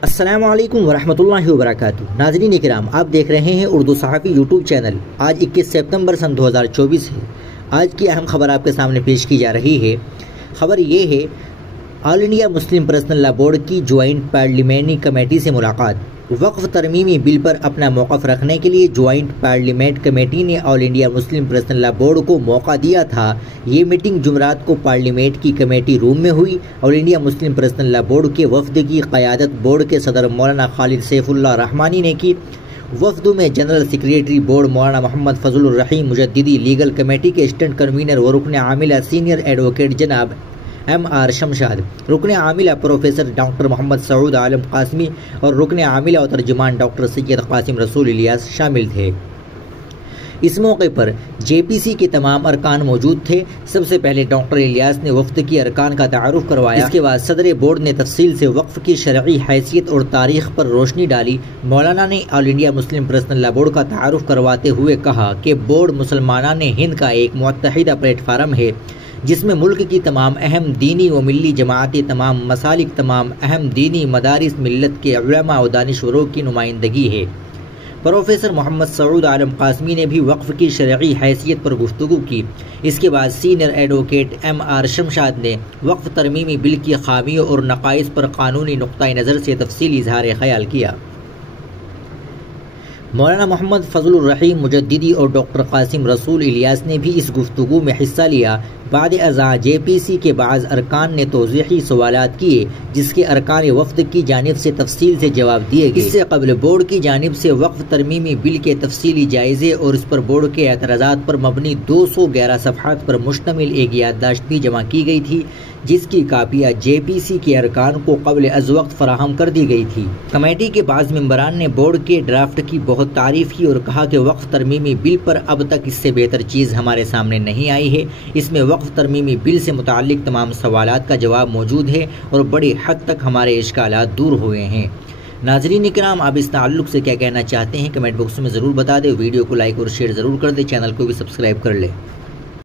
अस्सलाम वालेकुम वरहमतुल्लाहि वबरकातुहू। नाज़रीन इकराम, आप देख रहे हैं उर्दू सहाफ़ी यूट्यूब चैनल। आज 21 सितंबर सन 2024 है। आज की अहम खबर आपके सामने पेश की जा रही है। खबर ये है, all India Muslim personal law board की ज्वाइंट पार्लियामेंट्री कमेटी से मुलाकात। वक्फ तरमीमी बिल पर अपना मौक़िफ़ रखने के लिए ज्वाइंट पार्लियामेंट कमेटी ने all India Muslim personal law board को मौका दिया था। ये मीटिंग जुमरात को पार्लियामेंट की कमेटी रूम में हुई। All India Muslim personal law board के वफद की क़यादत बोर्ड के सदर मौलाना खालिद सैफुल्लाह रहमानी ने की। वफद में जनरल सेक्रेटरी बोर्ड मौलाना मोहम्मद फजलुर रहीम मुजद्दिदी, लीगल कमेटी के असिस्टेंट कन्वीनर व रुकन आमिला सीनियर एडवोकेट जनाब MR शमशाद, रुकन आमिला प्रोफेसर डॉक्टर मोहम्मद सऊद आलम कासमी और रुकन आमिला और तर्जुमान डॉक्टर सैयद कासिम रसूल इलियास शामिल थे। इस मौके पर JPC के तमाम अरकान मौजूद थे। सबसे पहले डॉक्टर इलियास ने वफ्द की अरकान का तारुफ करवाया। इसके बाद सदर बोर्ड ने तफसील से वक्फ की शरई हैसियत और तारीख पर रोशनी डाली। मौलाना ने all India Muslim personal law board का तारुफ करवाते हुए कहा कि बोर्ड मुसलमानान हिंद का एक मुत्तहिदा प्लेटफार्म है जिसमें मुल्क की तमाम अहम दीनी व मिल्ली जमातें, तमाम मसालिक, तमाम अहम दीनी मदारिस मिल्लत के उलमा व दानिशवरों की नुमाइंदगी है। प्रोफेसर मोहम्मद सऊद आलम कासमी ने भी वक्फ की शरई हैसियत पर गुफ्तगू की। इसके बाद सीनियर एडवोकेट MR शमशाद ने वक्फ तरमीमी बिल की खामियों और नकाइस पर कानूनी नुक्ता नज़र से तफसीली इजहार ख्याल किया। मौलाना मोहम्मद फजलुर रहीम मुजद्दिदी और डॉक्टर कासिम रसूल इलियास ने भी इस गुफ्तगू में हिस्सा लिया। बाद अज़ा JPC के बाज़ अरकान ने तौज़ीही सवालात किए, जिसके अरकान वफ़द की जानिब से तफसील से जवाब दिए गए। इससे कबल बोर्ड की जानिब से वक्फ तरमीमी बिल के तफसीली जायज़े और इस पर बोर्ड के एतराज़ात पर मबनी 211 सफ़हात पर मुश्तमिल एक याददाश्त भी जमा की गई थी, जिसकी कापियाँ JPC के अरकान को कबल अज़ वक्त फराहम कर दी गई थी। कमेटी के बाज़ मेंबरान ने बोर्ड के ड्राफ्ट की बहुत तारीफ़ की और कहा कि वक्फ तरमीमी बिल पर अब तक इससे बेहतर चीज़ हमारे सामने नहीं आई है। इसमें वक्फ तरमीमी बिल से मुताल्लिक तमाम सवालात का जवाब मौजूद है और बड़ी हद तक हमारे इश्कालात दूर हुए हैं। नाज़रीन इकराम, आप इस ताल्लुक़ से क्या कहना चाहते हैं कमेंट बॉक्स में ज़रूर बता दें। वीडियो को लाइक और शेयर ज़रूर कर दें, चैनल को भी सब्सक्राइब कर लें।